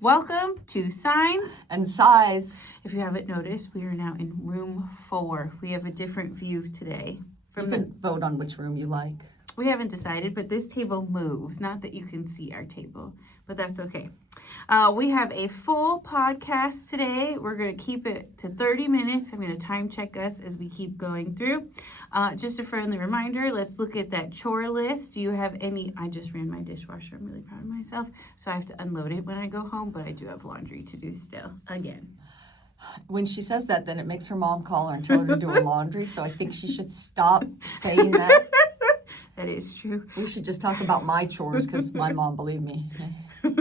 Welcome to Signs and Size. If you haven't noticed, we are now in room 4. We have a different view today. You can vote on which room you like. We haven't decided, but this table moves. Not that you can see our table, but that's okay. We have a full podcast today. We're going to keep it to 30 minutes. I'm going to time check us as we keep going through. Just a friendly reminder, let's look at that chore list. Do you have any? I just ran my dishwasher. I'm really proud of myself. So I have to unload it when I go home, but I do have laundry to do still, again. When she says that, then it makes her mom call her and tell her to do her laundry. So I think she should stop saying that. That is true. We should just talk about my chores because my mom, believe me,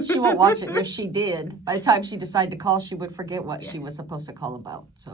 she won't watch it. If she did, by the time she decided to call, she would forget what she was supposed to call about. So.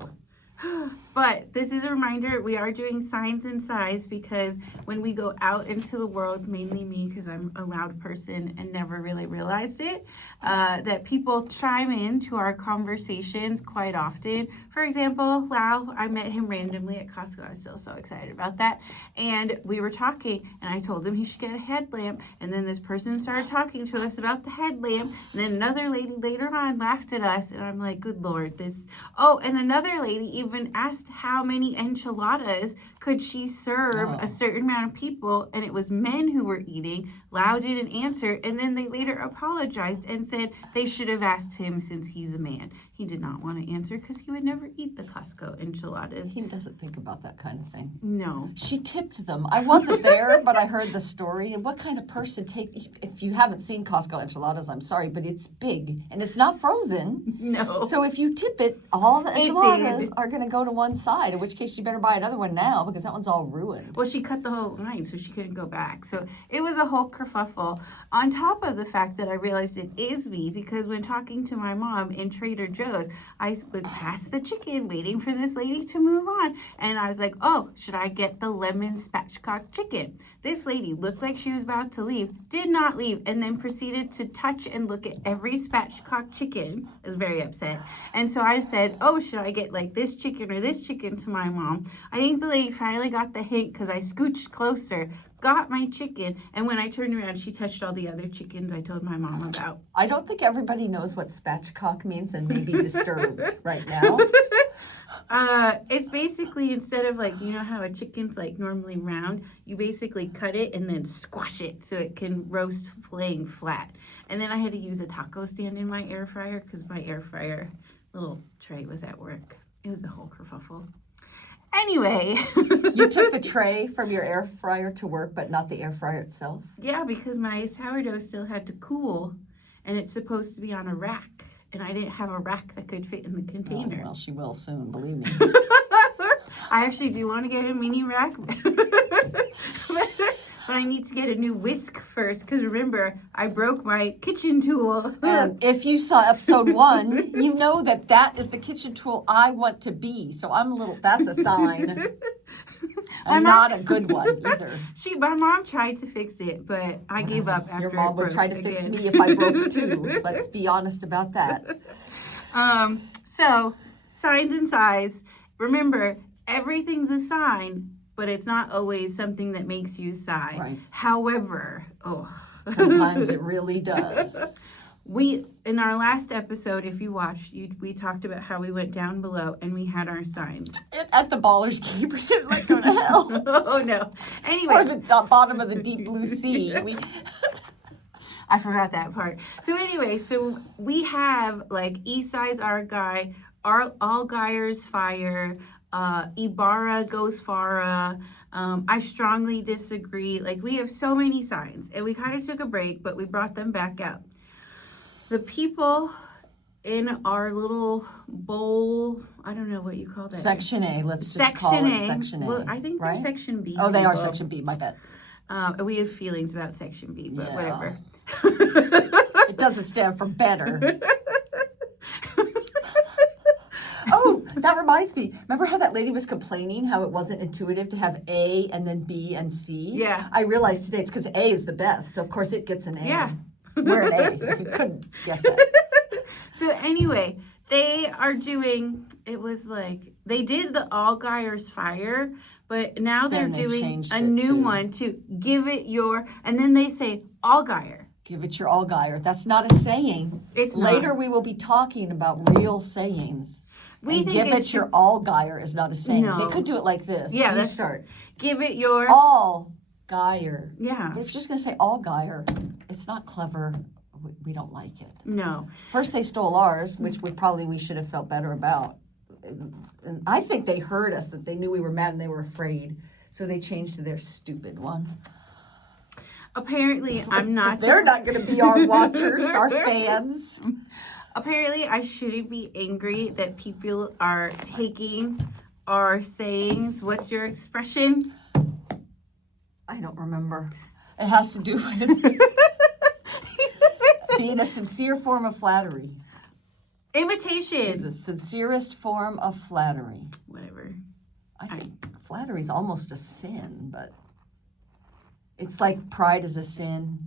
But this is a reminder, we are doing Signs and Size because when we go out into the world, mainly me because I'm a loud person and never really realized it, that people chime into our conversations quite often. For example, Lau, I met him randomly at Costco. I was still so excited about that. And we were talking and I told him he should get a headlamp. And then this person started talking to us about the headlamp. And then another lady later on laughed at us. And I'm like, good Lord, this. Oh, and another lady even asked how many enchiladas could she serve a certain amount of people, and it was men who were eating. Lau didn't answer, and then they later apologized and said they should have asked him since he's a man. He did not want to answer because he would never eat the Costco enchiladas. He doesn't think about that kind of thing. No. She tipped them. I wasn't there, but I heard the story. And what kind of person if you haven't seen Costco enchiladas, I'm sorry, but it's big and it's not frozen. No. So if you tip it, all the enchiladas are going to go to one side, in which case you better buy another one now because that one's all ruined. Well, she cut the whole line, so she couldn't go back. So it was a whole kerfuffle. On top of the fact that I realized it is me, because when talking to my mom in Trader Joe's, I would pass the chicken waiting for this lady to move on. And I was like, oh, should I get the lemon spatchcock chicken? This lady looked like she was about to leave, did not leave, and then proceeded to touch and look at every spatchcock chicken. I was very upset. And so I said, oh, should I get like this chicken or this chicken to my mom? I think the lady finally got the hint because I scooched closer, got my chicken, and when I turned around, she touched all the other chickens I told my mom about. I don't think everybody knows what spatchcock means and may be disturbed right now. It's basically, instead of like, you know how a chicken's like normally round, you basically cut it and then squash it so it can roast laying flat. And then I had to use a taco stand in my air fryer because my air fryer little tray was at work. It was a whole kerfuffle. Anyway. You took the tray from your air fryer to work, but not the air fryer itself? Yeah, because my sourdough still had to cool, and it's supposed to be on a rack. And I didn't have a rack that could fit in the container. Oh, well, she will soon, believe me. I actually do want to get a mini rack. But I need to get a new whisk first, because remember, I broke my kitchen tool. And if you saw episode 1, you know that is the kitchen tool I want to be. So that's a sign. And not a good one either. My mom tried to fix it, but I gave up after. Your mom would try to fix me if I broke it too. Let's be honest about that. So, signs and size. Remember, everything's a sign, but it's not always something that makes you sigh. Right. However, sometimes it really does. In our last episode, if you watched, we talked about how we went down below and we had our signs. At the Ballers Keepers, it like go to hell. Oh, no. Anyway. Or the bottom of the deep blue sea. I forgot that part. So anyway, we have like E-size our guy, Allguyer's fire, Ibarra goes Farah. I strongly disagree. Like, we have so many signs, and we kind of took a break, but we brought them back out. The people in our little bowl, I don't know what you call that. Section A, let's just call it Section A. Well, I think they're Section B. Oh, they are Section B, my bet. We have feelings about Section B, but whatever. It doesn't stand for better. Oh, that reminds me. Remember how that lady was complaining how it wasn't intuitive to have A and then B and C? Yeah. I realized today it's because A is the best. So of course it gets an A. Yeah. We're an A, if you couldn't guess that. So anyway, they are doing, it was like, they did the Allguyer's fire, but now they're doing a new one to give it your, and then they say Allgeier. Give it your all, Geyer. That's not a saying. It's Later not. we will be talking about real sayings. We And think give it it your all, Geyer is not a saying. No. They could do it like this. Yeah, You that's start. Give it your. All, Geyer. Yeah. But if you're just going to say all, Geyer, it's not clever. We don't like it. No. First they stole ours, which we should have felt better about. And I think they heard us, that they knew we were mad and they were afraid. So they changed to their stupid one. Apparently, I'm not. They're not going to be our watchers, our fans. Apparently, I shouldn't be angry that people are taking our sayings. What's your expression? I don't remember. It has to do with being a sincere form of flattery. Imitation. Is the sincerest form of flattery. Whatever. I think flattery is almost a sin, but it's like pride is a sin,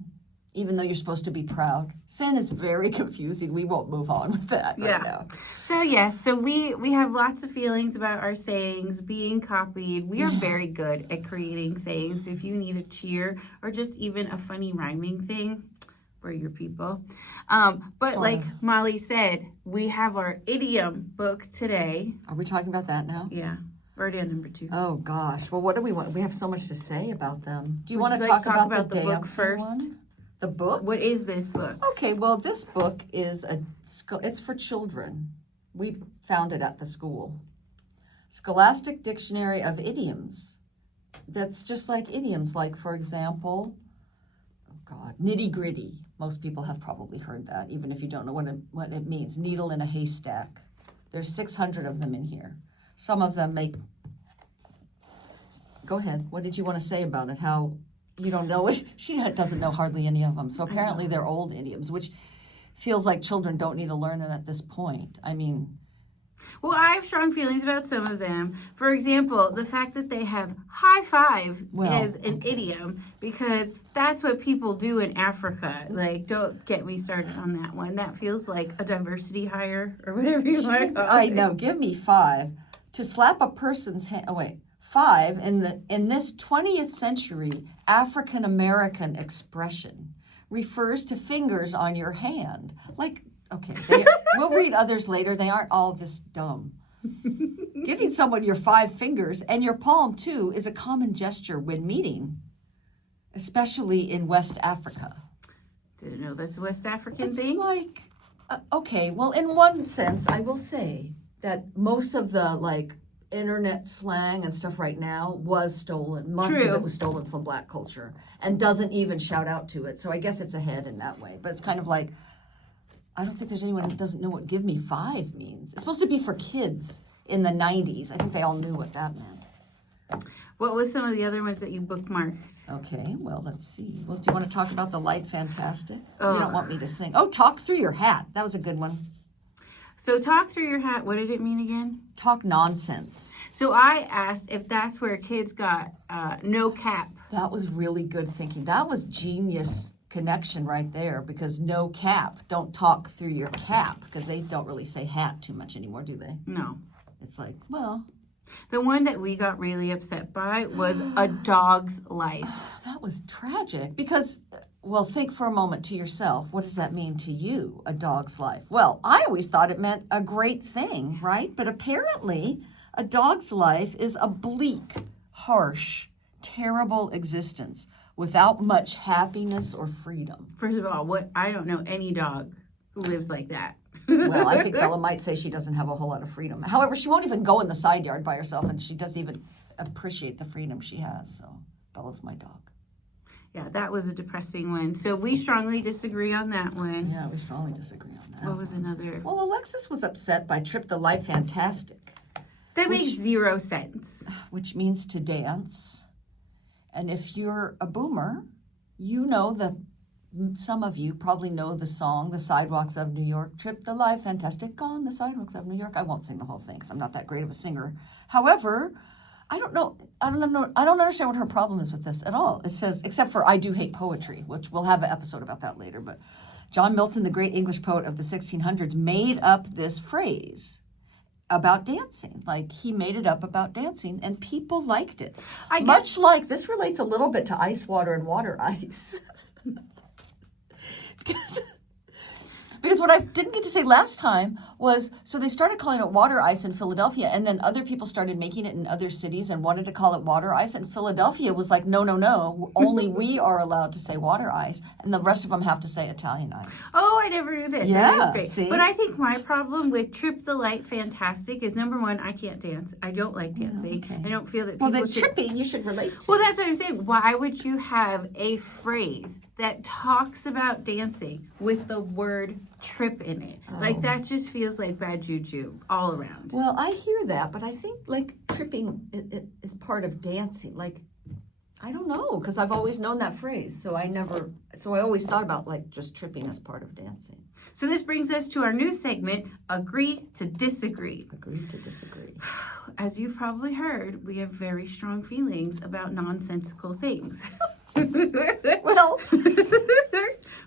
even though you're supposed to be proud. Sin is very confusing. We won't move on with that right now. So yes, so we have lots of feelings about our sayings being copied. We are very good at creating sayings. So if you need a cheer or just even a funny rhyming thing, we're your people. But Sort like of. Molly said, we have our idiom book today. Are we talking about that now? Yeah, already on number 2. Oh gosh. Well, what do we want? We have so much to say about them. Do you Would want to you like talk to talk about the about the book dancing first? one? The book? What is this book? Okay, well, this book is it's for children. We found it at the school. Scholastic Dictionary of Idioms. That's just like idioms, like, for example, nitty gritty. Most people have probably heard that, even if you don't know what it means. Needle in a haystack. There's 600 of them in here. Some of them make... Go ahead. What did you want to say about it? How you don't know it? She doesn't know hardly any of them. So apparently they're old idioms, which feels like children don't need to learn them at this point. I mean... Well, I have strong feelings about some of them. For example, the fact that they have high five is an idiom because that's what people do in Africa. Like, don't get me started on that one. That feels like a diversity hire or whatever you want to call it. I know. Give me 5. To slap a person's hand... Oh, wait. 5, in this 20th century African American expression refers to fingers on your hand. Like... Okay, we'll read others later. They aren't all this dumb. Giving someone your 5 fingers and your palm, too, is a common gesture when meeting, especially in West Africa. Didn't know that's a West African It's thing. like, okay, well, in one sense, I will say that most of the, internet slang and stuff right now was stolen. Much of it was stolen from Black culture and doesn't even shout out to it. So I guess it's ahead in that way. But it's kind of like, I don't think there's anyone that doesn't know what give me 5 means. It's supposed to be for kids in the 90s. I think they all knew what that meant. What was some of the other ones that you bookmarked? Okay, well, let's see. Well, do you want to talk about the light fantastic? You don't want me to sing. Oh, talk through your hat. That was a good one. So talk through your hat. What did it mean again? Talk nonsense. So I asked if that's where kids got no cap. That was really good thinking. That was genius connection right there, because no cap. Don't talk through your cap, because they don't really say hat too much anymore, do they? No. It's like, well... The one that we got really upset by was a dog's life. That was tragic, because, well, think for a moment to yourself, what does that mean to you, a dog's life? Well, I always thought it meant a great thing, right? But apparently, a dog's life is a bleak, harsh, terrible existence without much happiness or freedom. First of all, I don't know any dog who lives like that. Well, I think Bella might say she doesn't have a whole lot of freedom. However, she won't even go in the side yard by herself, and she doesn't even appreciate the freedom she has. So Bella's my dog. Yeah, that was a depressing one. So we strongly disagree on that one. Yeah, we strongly disagree on that. What was another? Well, Alexis was upset by Trip the Life Fantastic. That makes 0 sense. Which means to dance. And if you're a boomer, you know that some of you probably know the song, The Sidewalks of New York, Trip the Life Fantastic on the Sidewalks of New York. I won't sing the whole thing because I'm not that great of a singer. However, I don't understand what her problem is with this at all. It says, except for I do hate poetry, which we'll have an episode about that later. But John Milton, the great English poet of the 1600s, made up this phrase about dancing. Like, he made it up about dancing, and people liked it. Much like, this relates a little bit to ice water and water ice. Because what I didn't get to say last time was, so they started calling it water ice in Philadelphia, and then other people started making it in other cities and wanted to call it water ice, and Philadelphia was like, no, no, no, only we are allowed to say water ice, and the rest of them have to say Italian ice. Oh, I never knew that. Yeah, That is great. see? But I think my problem with Trip the Light Fantastic is, number one, I can't dance. I don't like dancing. okay. I don't feel that Well, people the should... tripping you should relate to. Well, that's what I'm saying. Why would you have a phrase that talks about dancing with the word trip in it? Like, that just feels like bad juju all around. Well, I hear that, but I think like tripping is part of dancing. Like, I don't know, because I've always known that phrase, so I always thought about like just tripping as part of dancing. So this brings us to our new segment, Agree to Disagree. Agree to disagree. As you've probably heard, we have very strong feelings about nonsensical things. Well,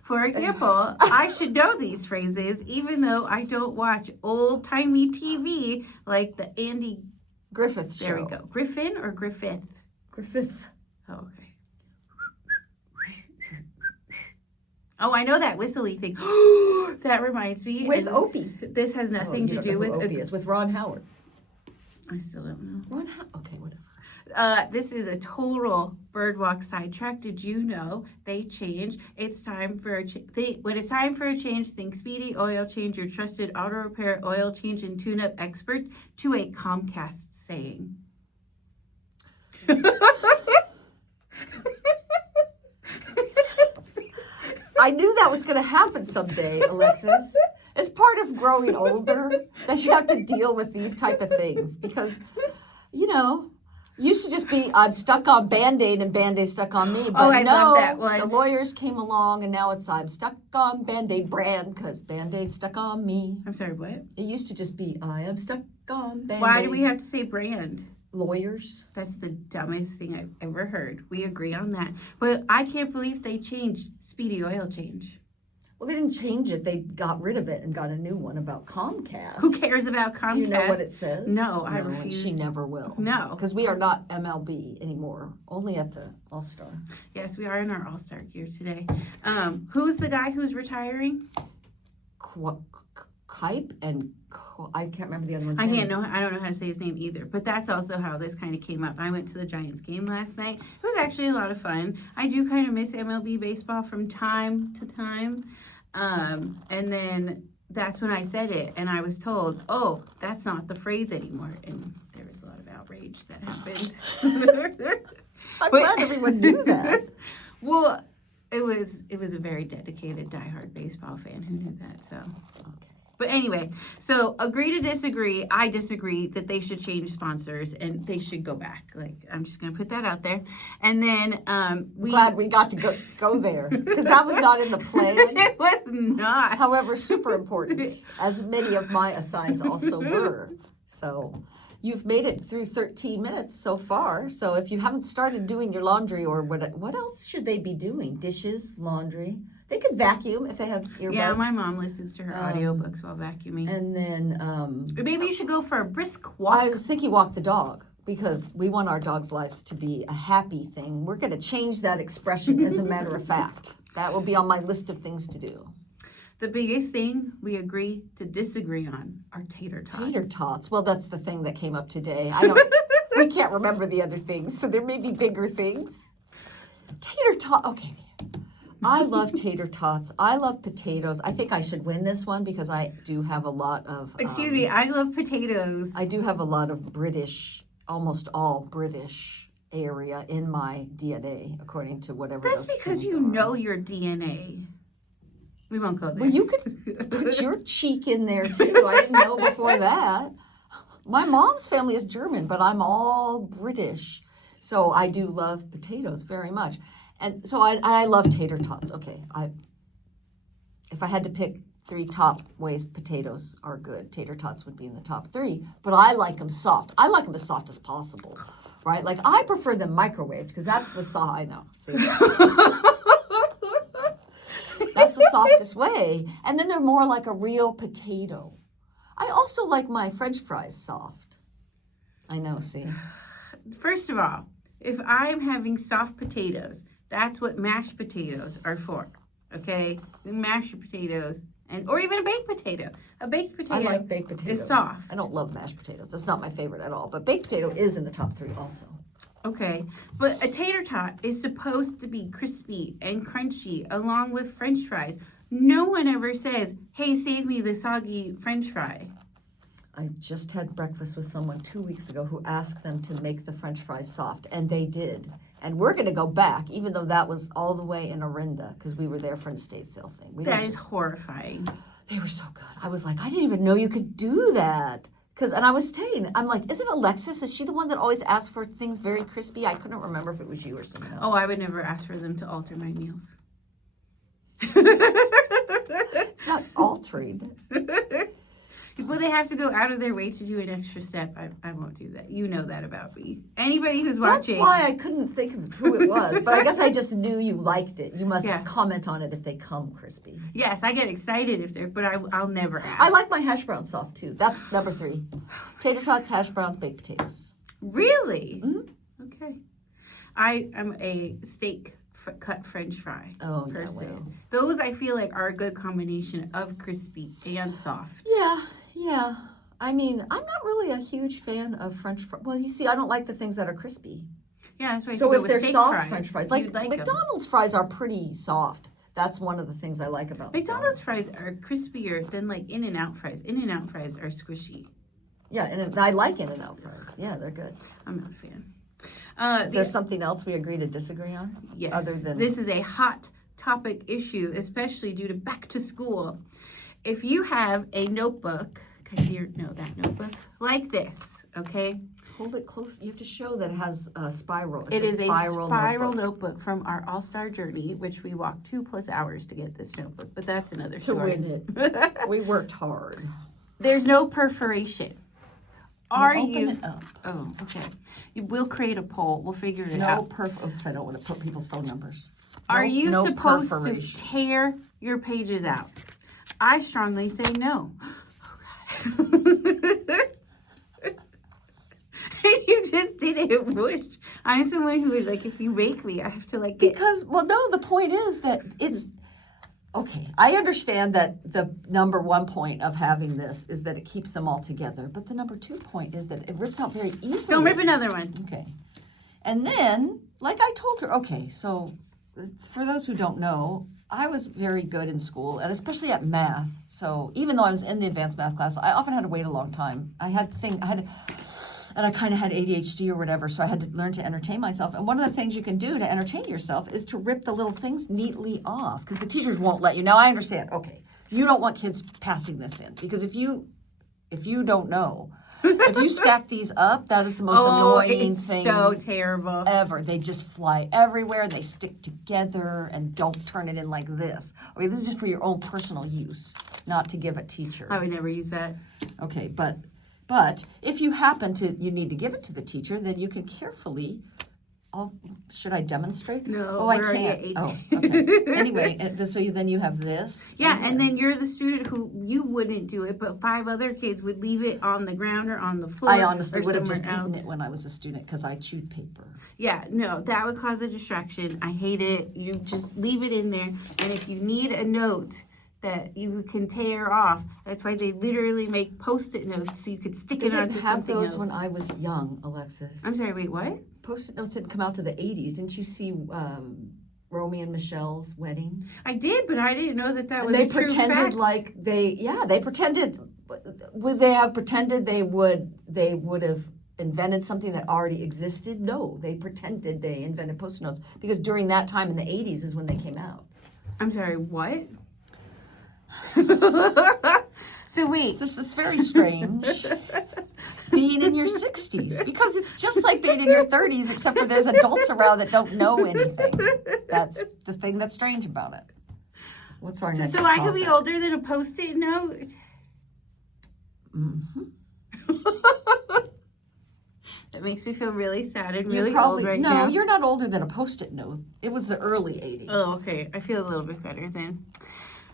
For example, I should know these phrases even though I don't watch old-timey TV like the Andy... Griffith show. There we go. Griffin or Griffith? Griffith. Oh, okay. Oh, I know that whistly thing. That reminds me. With and Opie. This has nothing to do with... Opie is with Ron Howard. I still don't know. Okay, whatever. This is a total birdwalk sidetrack. Did you know they changed? It's time for a when it's time for a change, think Speedy Oil Change, your trusted auto repair, oil change, and tune-up expert, to a Comcast saying. I knew that was going to happen someday, Alexis. It's part of growing older that you have to deal with these type of things because, you know, used to just be, I'm stuck on Band-Aid and Band-Aid stuck on me. But I love that one. The lawyers came along and now it's I'm stuck on Band-Aid brand because Band-Aid stuck on me. I'm sorry, what? It used to just be, I am stuck on Band-Aid. Why do we have to say brand? Lawyers. That's the dumbest thing I've ever heard. We agree on that. But I can't believe they changed Speedy Oil Change. Well, they didn't change it. They got rid of it and got a new one about Comcast. Who cares about Comcast? Do you know what it says? No, I and refuse. She never will. No. Because we are not MLB anymore. Only at the All-Star. Yes, we are in our All-Star gear today. Who's the guy who's retiring? Kipe and I can't remember the other one's I name. don't know how to say his name either, but that's also how this kind of came up. I went to the Giants game last night. It was actually a lot of fun. I do kind of miss MLB baseball from time to time. And then that's when I said it, and I was told, oh, that's not the phrase anymore. And there was a lot of outrage that happened. I'm glad everyone knew that. Well, it was a very dedicated, diehard baseball fan who knew that, so... Okay. But anyway, so agree to disagree. I disagree that they should change sponsors and they should go back. Like, I'm just going to put that out there. And then Glad we got to go there because that was not in the plan. It was not. However, super important, as many of my assigns also were. So you've made it through 13 minutes so far. So if you haven't started doing your laundry or what else should they be doing? Dishes, laundry. They could vacuum if they have earbuds. Yeah, my mom listens to her audiobooks while vacuuming. And then... Or maybe you should go for a brisk walk. I was thinking walk the dog because we want our dogs' lives to be a happy thing. We're going to change that expression as a matter of fact. That will be on my list of things to do. The biggest thing we agree to disagree on are tater tots. Tater tots. Well, that's the thing that came up today. We can't remember the other things, so there may be bigger things. Tater tot. Okay. I love tater tots. I love potatoes. I think I should win this one because I do have a lot of... Excuse me, I love potatoes. I do have a lot of British, almost all British area in my DNA, according to whatever That's those because things you are. know your DNA. We won't go there. Well, you could put your cheek in there too. I didn't know before that. My mom's family is German, but I'm all British. So I do love potatoes very much. And so I love tater tots. Okay, if I had to pick 3 top ways potatoes are good, tater tots would be in the top 3. But I like them soft. I like them as soft as possible, right? Like I prefer them microwaved because that's the soft. I know. See, that's the softest way. And then they're more like a real potato. I also like my French fries soft. I know. See. First of all, if I'm having soft potatoes, that's what mashed potatoes are for. okay? Mash your potatoes, or even a baked potato. A baked potato. I like baked potatoes. Is soft. I don't love mashed potatoes. It's not my favorite at all. But baked potato is in the top 3 also. Okay, but a tater tot is supposed to be crispy and crunchy along with French fries. No one ever says, "Hey, save me the soggy French fry." I just had breakfast with someone 2 weeks ago who asked them to make the French fries soft, and they did. And we're going to go back, even though that was all the way in Orinda, because we were there for an estate sale thing. That is horrifying. They were so good. I was like, I didn't even know you could do that. And I was saying, I'm like, is it Alexis? Is she the one that always asks for things very crispy? I couldn't remember if it was you or someone else. Oh, I would never ask for them to alter my meals. It's not altering. Well, they have to go out of their way to do an extra step. I won't do that. You know that about me. Anybody who's watching. That's why I couldn't think of who it was. But I guess I just knew you liked it. You must comment on it if they come crispy. Yes, I get excited if they're, but I'll never ask. I like my hash browns soft too. That's number 3. Tater tots, hash browns, baked potatoes. Really? Mm-hmm. Okay. I am a steak cut French fry person. Yeah, well. Those I feel like are a good combination of crispy and soft. Yeah. I mean, I'm not really a huge fan of French fries. Well, you see, I don't like the things that are crispy. Yeah, that's why. So if they're soft fries, French fries, like McDonald's fries are pretty soft. That's one of the things I like about McDonald's fries are crispier than like In-N-Out fries. In-N-Out fries are squishy. Yeah, and I like In-N-Out fries. Yeah, they're good. I'm not a fan. Is there something else we agree to disagree on? Yes. Other than this is a hot topic issue, especially due to back to school. If you have a notebook, that notebook, like this, okay? Hold it close. You have to show that it has a spiral. It is a spiral notebook from our All-Star journey, which we walked 2+ hours to get this notebook, but that's another story. To win it. We worked hard. There's no perforation. Open it up. Oh, okay. We'll create a poll. We'll figure it out. Oops, I don't want to put people's phone numbers. Are you supposed to tear your pages out? I strongly say no. Oh, God. You just did it. Whoosh. I'm someone who would, like, if you rake me, I have to, like, get... the point is that it's... Okay, I understand that the number 1 point of having this is that it keeps them all together. But the number 2 point is that it rips out very easily. Don't rip another one. Okay. And then, like I told her, okay, so for those who don't know, I was very good in school, and especially at math. So even though I was in the advanced math class, I often had to wait a long time. And I kind of had ADHD or whatever, so I had to learn to entertain myself. And one of the things you can do to entertain yourself is to rip the little things neatly off, because the teachers won't let you. Now, I understand. Okay, you don't want kids passing this in, because if you don't know, if you stack these up, that is the most annoying thing. So terrible ever. They just fly everywhere. They stick together, and don't turn it in like this. Okay, this is just for your own personal use, not to give a teacher. I would never use that. Okay, but if you you need to give it to the teacher, then you can carefully. Should I demonstrate? No, I can't. Oh, okay. Anyway, then you have this. Yeah, and then you're the student who you wouldn't do it, but 5 other kids would leave it on the ground or on the floor. I honestly would have just eaten it when I was a student because I chewed paper. Yeah, no, that would cause a distraction. I hate it. You just leave it in there, and if you need a note that you can tear off, that's why they literally make Post-it notes so you could stick it onto something else. I didn't have those when I was young, Alexis. I'm sorry, wait, what? Post-it notes didn't come out to the 80s. Didn't you see Romeo and Michelle's wedding? I did, but I didn't know that was a true fact. They pretended like they pretended. Would they have pretended they would have invented something that already existed? No, they pretended they invented Post-it notes because during that time in the 80s is when they came out. I'm sorry, what? So wait. This is very strange. Being in your 60s, because it's just like being in your 30s, except for there's adults around that don't know anything. That's the thing that's strange about it. What's our next topic? I could be older than a Post-it note? Mm-hmm. That makes me feel really sad and really old right now. No, you're not older than a Post-it note. It was the early 80s. Oh, okay. I feel a little bit better then.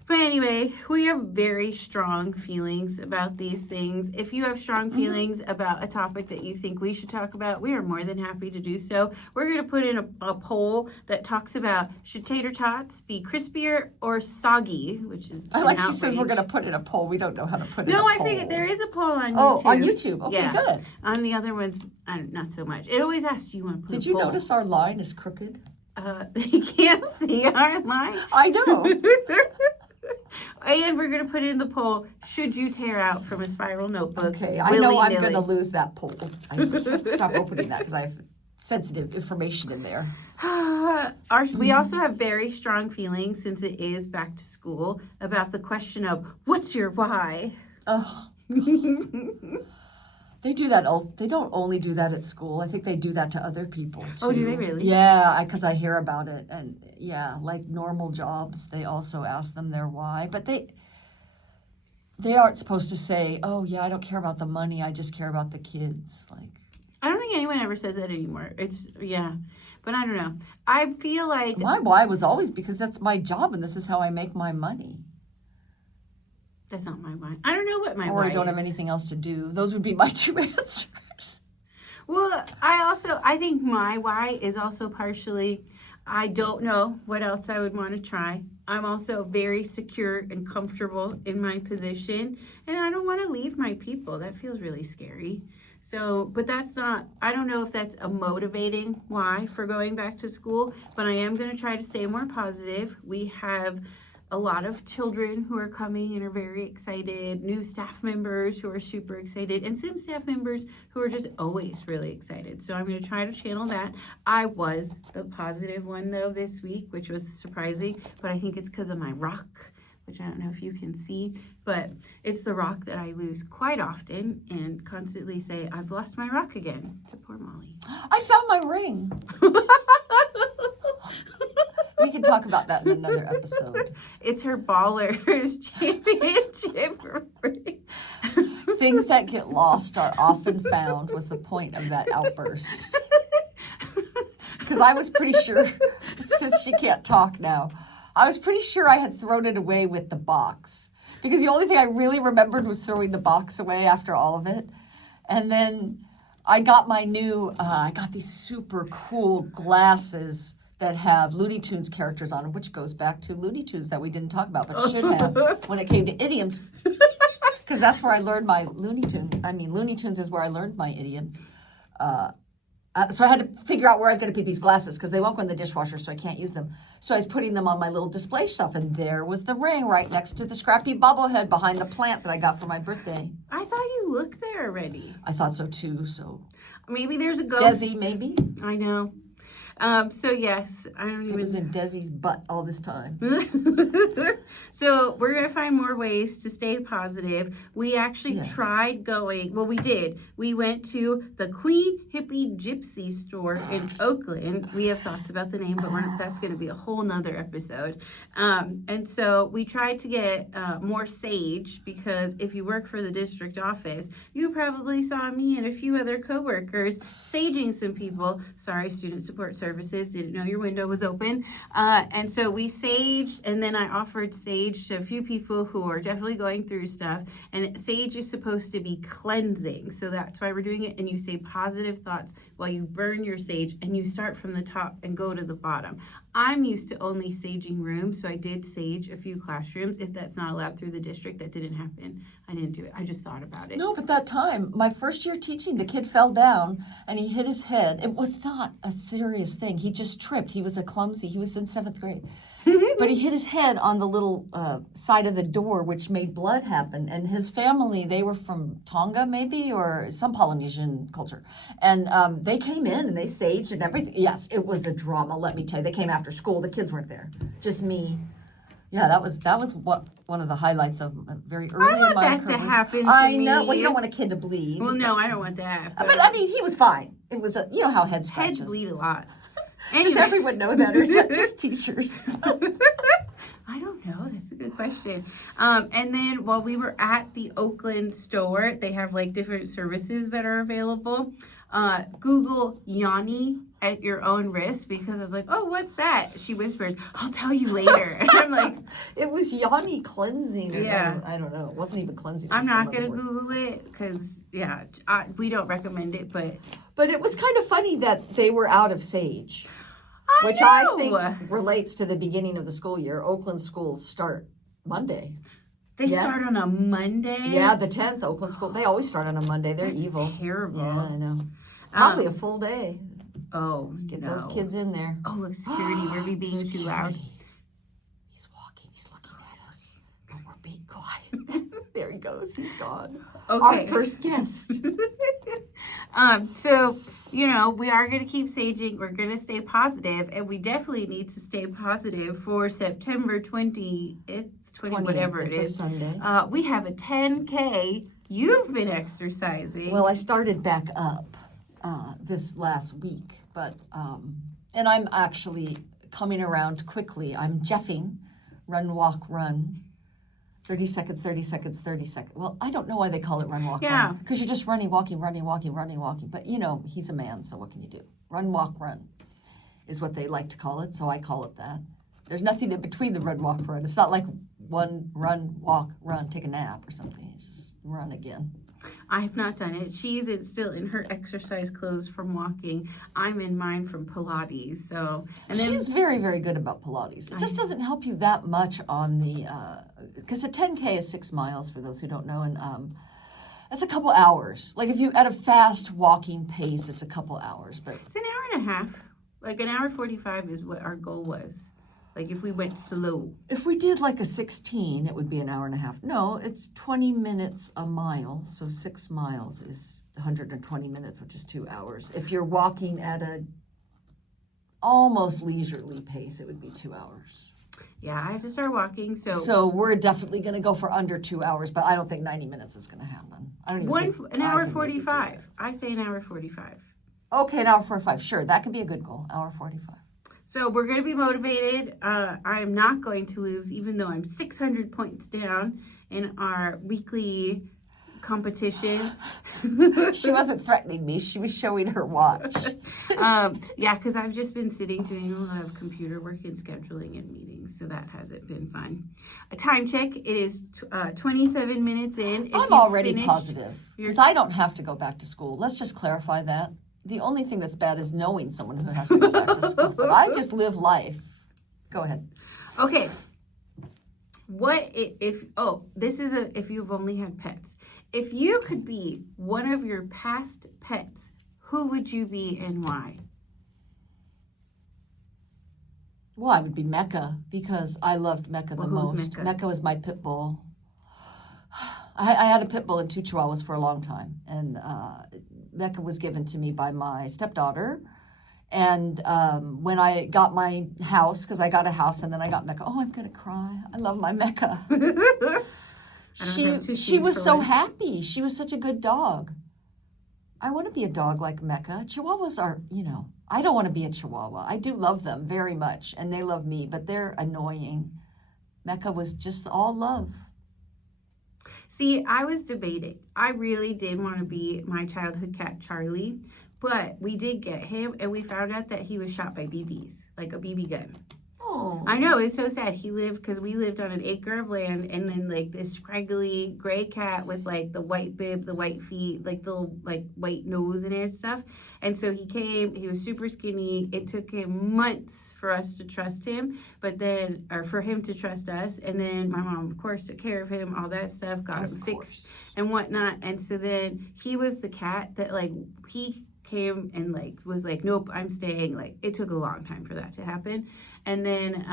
But anyway, we have very strong feelings about these things. If you have strong feelings about a topic that you think we should talk about, we are more than happy to do so. We're going to put in a poll that talks about, should tater tots be crispier or soggy, which is I like she says we're going to put in a poll. We don't know how to put in a poll. No, I figured there is a poll on YouTube. Oh, on YouTube. Okay, Yeah. good. On the other ones, not so much. It always asks, do you want to put Did a you poll? notice our line is crooked? You can't see our line. I know. And we're going to put in the poll, should you tear out from a spiral notebook? Okay, I know I'm willy-nilly? going to lose that poll. I have to stop opening that because I have sensitive information in there. We also have very strong feelings, since it is back to school, about the question of, what's your why? Oh, they do that. They don't only do that at school. I think they do that to other people too. Oh, do they really? Yeah, because I hear about it, and yeah, like normal jobs, they also ask them their why, but they aren't supposed to say, "Oh yeah, I don't care about the money. I just care about the kids." Like, I don't think anyone ever says that anymore. But I don't know. I feel like my why was always because that's my job and this is how I make my money. that's not my why. I don't know what my Or why I don't is. have anything else to do. Those would be my two answers. Well, I think my why is also partially, I don't know what else I would want to try. I'm also very secure and comfortable in my position, and I don't want to leave my people. That feels really scary. So, but that's not, I don't know if that's a motivating why for going back to school, but I am going to try to stay more positive. We have a lot of children who are coming and are very excited, new staff members who are super excited, and some staff members who are just always really excited. So I'm going to try to channel that. I was the positive one, though, this week, which was surprising, but I think it's because of my rock, which I don't know if you can see, but it's the rock that I lose quite often and constantly say, I've lost my rock again, to poor Molly. I found my ring. We can talk about that in another episode. It's her Ballers Championship ring. Things that get lost are often found was the point of that outburst. Because I was pretty sure, since she can't talk now, I was pretty sure I had thrown it away with the box. Because the only thing I really remembered was throwing the box away after all of it. And then I got my I got these super cool glasses that have Looney Tunes characters on them, which goes back to Looney Tunes that we didn't talk about, but should have when it came to idioms. Because that's where I learned my Looney Tunes is where I learned my idioms. So I had to figure out where I was going to put these glasses because they won't go in the dishwasher, so I can't use them. So I was putting them on my little display shelf, and there was the ring right next to the scrappy bobblehead behind the plant that I got for my birthday. I thought you looked there already. I thought so too, so. Maybe there's a ghost. Desi, maybe? I know. So yes, I don't even. It was in Desi's butt all this time. So we're going to find more ways to stay positive. We actually tried going, well, we did. We went to the Queen Hippie Gypsy store in Oakland. We have thoughts about the name, but that's going to be a whole nother episode. And so we tried to get more sage because if you work for the district office, you probably saw me and a few other coworkers saging some people. Sorry, Student Support Services, didn't know your window was open. And so we saged, and then I offered sage to a few people who are definitely going through stuff. And sage is supposed to be cleansing, so that's why we're doing it. And you say positive thoughts while you burn your sage, and you start from the top and go to the bottom. I'm used to only saging rooms, so I did sage a few classrooms. If that's not allowed through the district, that didn't happen. I didn't do it. I just thought about it. No, but that time, my first year teaching, the kid fell down and he hit his head. It was not a serious thing. He just tripped. He was he was in 7th grade. But he hit his head on the little side of the door, which made blood happen. And his family, they were from Tonga, maybe, or some Polynesian culture. And they came in and they saged and everything. Yes, it was a drama, let me tell you. They came after school. The kids weren't there. Just me. Yeah, that was one of the highlights of very early in my career. I want that to happen to I me. know. Well, you don't want a kid to bleed. Well, no, I don't want that. But I mean, he was fine. It was, you know how head scratches. Heads bleed a lot. Anyway. Does everyone know that, or is that just teachers? I don't know. That's a good question. And then while we were at the Oakland store, they have like different services that are available. Google Yanni, at your own risk because I was like, oh, what's that? She whispers, I'll tell you later. And I'm like, It was yoni cleansing. Or Yeah. I don't know. It wasn't even cleansing. It I'm was some not other going to word. Google it because, we don't recommend it, but But it was kind of funny that they were out of sage, which know. I think relates to the beginning of the school year. Oakland schools start Monday. They start on a Monday. Yeah, the 10th, Oakland school. They always start on a Monday. They're That's evil. terrible. Yeah, I know. Probably a full day. Oh, Let's get no. those kids in there. Oh, look, security. We're being too loud. He's walking. He's looking at us. But we're being quiet. There he goes. He's gone. Okay. Our first guest. So, we are going to keep saging. We're going to stay positive, and we definitely need to stay positive for September 20th, 20 whatever it it's is. a Sunday. We have a 10K. You've been exercising. Well, I started back up this last week, but and I'm actually coming around quickly. I'm jeffing, run, walk, run. 30 seconds, 30 seconds, 30 seconds. Well, I don't know why they call it run, walk, Yeah. run. Because you're just running, walking, running, walking, running, walking. But, he's a man, so what can you do? Run, walk, run is what they like to call it, so I call it that. There's nothing in between the run, walk, run. It's not like one, run, walk, run, take a nap or something. It's just run again. I have not done it. She's still in her exercise clothes from walking. I'm in mine from Pilates. So, and then She's very, very good about Pilates. It just doesn't help you that much on the, because a 10K is 6 miles for those who don't know, and that's a couple hours. Like if you at a fast walking pace, it's a couple hours. But it's an hour and a half. Like an hour 45 is what our goal was. Like if we went slow. if we did like a 16, it would be an hour and a half. No, it's 20 minutes a mile, so 6 miles is 120 minutes, which is 2 hours. If you're walking at a almost leisurely pace, it would be 2 hours. Yeah, I have to start walking. So we're definitely going to go for under 2 hours, but I don't think 90 minutes is going to happen. I don't even think an I hour can maybe do 45. I say an hour 45. that. Okay, an hour 45. Sure, that can be a good goal. Hour 45. So we're going to be motivated. I'm not going to lose, even though I'm 600 points down in our weekly competition. She wasn't threatening me. She was showing her watch. Yeah, because I've just been sitting doing a lot of computer work and scheduling and meetings, so that hasn't been fun. A time check. It is 27 minutes in. I'm already positive because I don't have to go back to school. Let's just clarify that. The only thing that's bad is knowing someone who has to go back to school. But I just live life. Go ahead. Okay. If you've only had pets. If you could be one of your past pets, who would you be and why? Well, I would be Mecca because I loved Mecca the who's most. Mecca? Mecca was my pit bull. I had a pit bull and 2 chihuahuas for a long time, and Mecca was given to me by my stepdaughter. And when I got my house, because I got a house and then I got Mecca, oh, I'm going to cry. I love my Mecca. She was so happy. She was such a good dog. I want to be a dog like Mecca. Chihuahuas are, I don't want to be a Chihuahua. I do love them very much, and they love me, but they're annoying. Mecca was just all love. See, I was debating. I really did want to be my childhood cat, Charlie, but we did get him, and we found out that he was shot by BBs, like a BB gun. Oh. I know, it's so sad. Because we lived on an acre of land, and then, like, this scraggly gray cat with, like, the white bib, the white feet, like, the, like, white nose and stuff. And so he came, he was super skinny. It took him months for us to trust him, or for him to trust us. And then my mom, of course, took care of him, all that stuff, got him fixed and whatnot. And so then he was the cat that, like, he came and like was like, nope, I'm staying. Like, it took a long time for that to happen. And then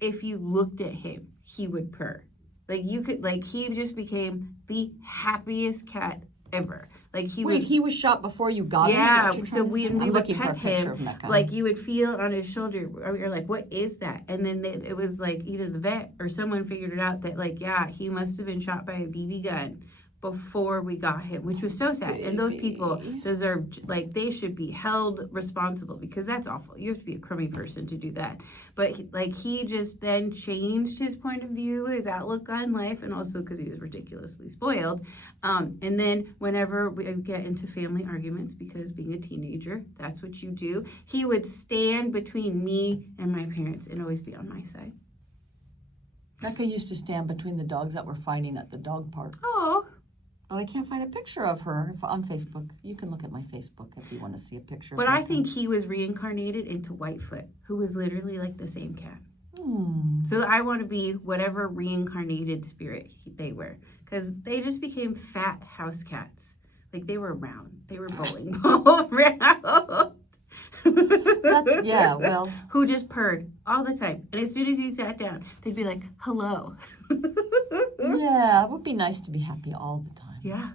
if you looked at him, he would purr. Like, you could, like, he just became the happiest cat ever. Like, he was shot before you got him? Yeah, so we would looking for a pet picture him, of Mecca. like, you would feel on his shoulder, or you're like, what is that? And then it was like either the vet or someone figured it out that, like, yeah, he must have been shot by a BB gun before we got him, which was so sad. And those people deserve, like, they should be held responsible because that's awful. You have to be a crummy person to do that. But he just then changed his point of view, his outlook on life, and also because he was ridiculously spoiled. And then whenever we get into family arguments, because being a teenager, that's what you do, he would stand between me and my parents and always be on my side. Becca used to stand between the dogs that were fighting at the dog park. Oh. But I can't find a picture of her on Facebook. You can look at my Facebook if you want to see a picture. But I think he was reincarnated into Whitefoot, who was literally like the same cat. So I want to be whatever reincarnated spirit they were, because they just became fat house cats. Like, they were round. They were bowling ball round. Well. Who just purred all the time. And as soon as you sat down, they'd be like, hello. Yeah, it would be nice to be happy all the time. Yeah.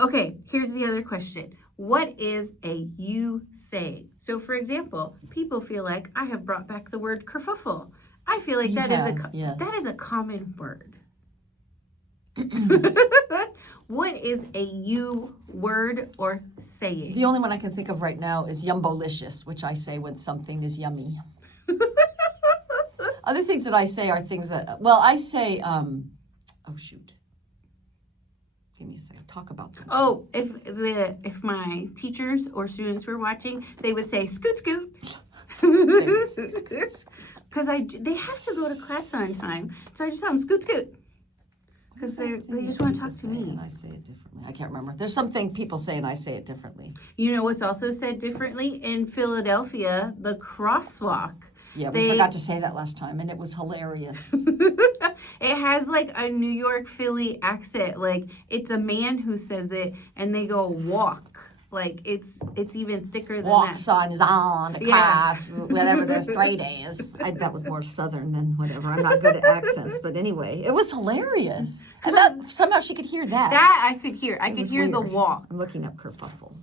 Okay, here's the other question. What is a you saying? So, for example, people feel like I have brought back the word kerfuffle. I feel like that is a common word. What is a you word or saying? The only one I can think of right now is yumbolicious, which I say when something is yummy. Other things that I say are things that, I say, oh shoot. Give me a second. Talk about something. Oh, if my teachers or students were watching, they would say scoot scoot. Because they have to go to class on time, so I just tell them scoot scoot. Because they just want to talk to me. And I say it differently. I can't remember. There's something people say and I say it differently. You know what's also said differently? In Philadelphia, the crosswalk. Yeah, we forgot to say that last time, and it was hilarious. It has like a New York Philly accent. Like, it's a man who says it, and they go walk. Like, it's even thicker than Walk that. sign is on the class, whatever there's 3 days. That was more Southern than whatever. I'm not good at accents, but anyway, it was hilarious. Somehow she could hear that. That I could hear. I could hear weird. the walk. I'm looking up kerfuffle.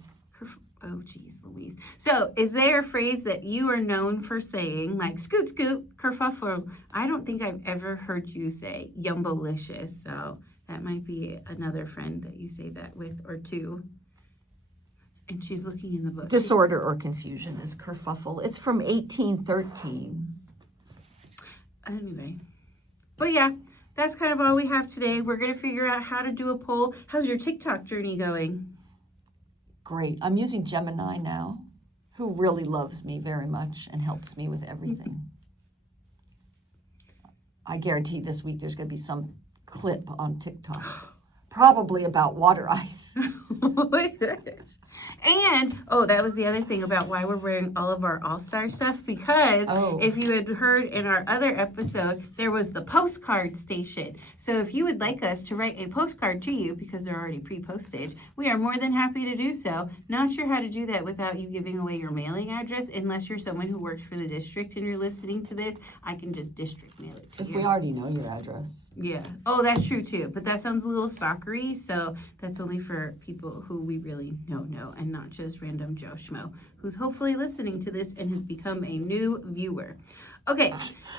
Oh, geez, Louise. So, is there a phrase that you are known for saying, like scoot scoot, kerfuffle? I don't think I've ever heard you say yumbolicious, so that might be another friend that you say that with, or two. And she's looking in the book. Disorder or confusion is kerfuffle. It's from 1813. Anyway. But yeah, that's kind of all we have today. We're going to figure out how to do a poll. How's your TikTok journey going? Great. I'm using Gemini now, who really loves me very much and helps me with everything. I guarantee this week there's going to be some clip on TikTok. Probably about water ice. Oh my gosh. And, that was the other thing about why we're wearing all of our All-Star stuff, because if you had heard in our other episode, there was the postcard station. So if you would like us to write a postcard to you, because they're already pre-postage, we are more than happy to do so. Not sure how to do that without you giving away your mailing address, unless you're someone who works for the district and you're listening to this. I can just district mail it to you. If we already know your address. Yeah. Oh, that's true too. But that sounds a little stalkery, so that's only for people who we really know, and not just random Joe Schmo, who's hopefully listening to this and has become a new viewer. Okay,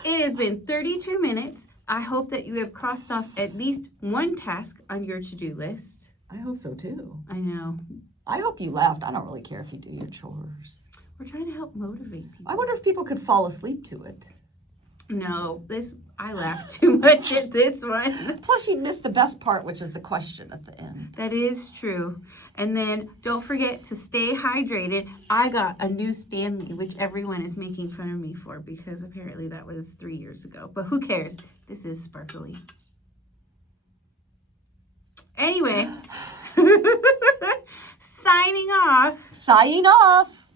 it has been 32 minutes. I hope that you have crossed off at least one task on your to-do list. I hope so too. I know. I hope you laughed. I don't really care if you do your chores. We're trying to help motivate people. I wonder if people could fall asleep to it. No, I laughed too much at this one. Plus, you'd miss the best part, which is the question at the end. That is true. And then don't forget to stay hydrated. I got a new Stanley, which everyone is making fun of me for, because apparently that was 3 years ago. But who cares? This is sparkly. Anyway, signing off. Signing off.